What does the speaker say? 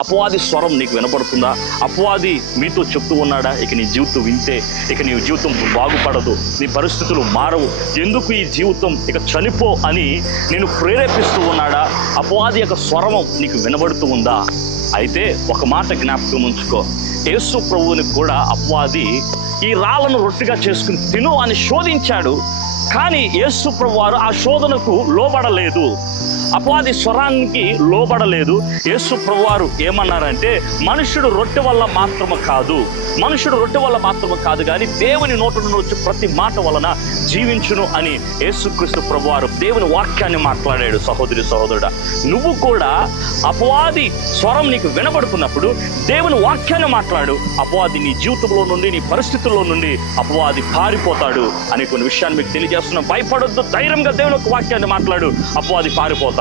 అపవాది స్వరం నీకు వినపడుతుందా? అపవాది మీతో చెప్తూ ఉన్నాడా? ఇక నీ జీవితం వింటే ఇక నీ జీవితం బాగుపడదు నీ పరిస్థితులు మారవు. ఎందుకు ఈ జీవితం? ఇక చనిపో అని నేను ప్రేరేపిస్తూ ఉన్నాడా? అపవాది యొక్క స్వరం నీకు వినబడుతూ ఉందా? అయితే ఒక మాట జ్ఞాపకం ఉంచుకో. యేసు ప్రభువుని కూడా అపవాది ఈ రాళ్ళను రొట్టిగా చేసుకుని తిను అని శోధించాడు. కానీ యేసు ప్రభు వారు ఆ శోధనకు లోబడలేదు. అపవాది స్వరానికి లోబడలేదు. యేసు ప్రభువారు ఏమన్నారంటే మనుషుడు రొట్టె వల్ల మాత్రము కాదు. మనుషుడు రొట్టె వల్ల మాత్రమే కాదు కానీ దేవుని నోటి నుండి వచ్చి ప్రతి మాట వలన జీవించును అని యేసుక్రీస్తు ప్రభువారు దేవుని వాక్యాన్ని మాట్లాడాడు. సహోదరి సహోదరుడా నువ్వు కూడా అపవాది స్వరం నీకు వినబడుతున్నప్పుడు దేవుని వాక్యాన్ని మాట్లాడు. అపవాది నీ జీవితంలో నుండి నీ పరిస్థితుల్లో నుండి అపవాది పారిపోతాడు అనే కొన్ని విషయాన్ని మీకు తెలియజేస్తున్నాం. భయపడొద్దు ధైర్యంగా దేవుని యొక్క వాక్యాన్ని మాట్లాడు. అపవాది పారిపోతాడు.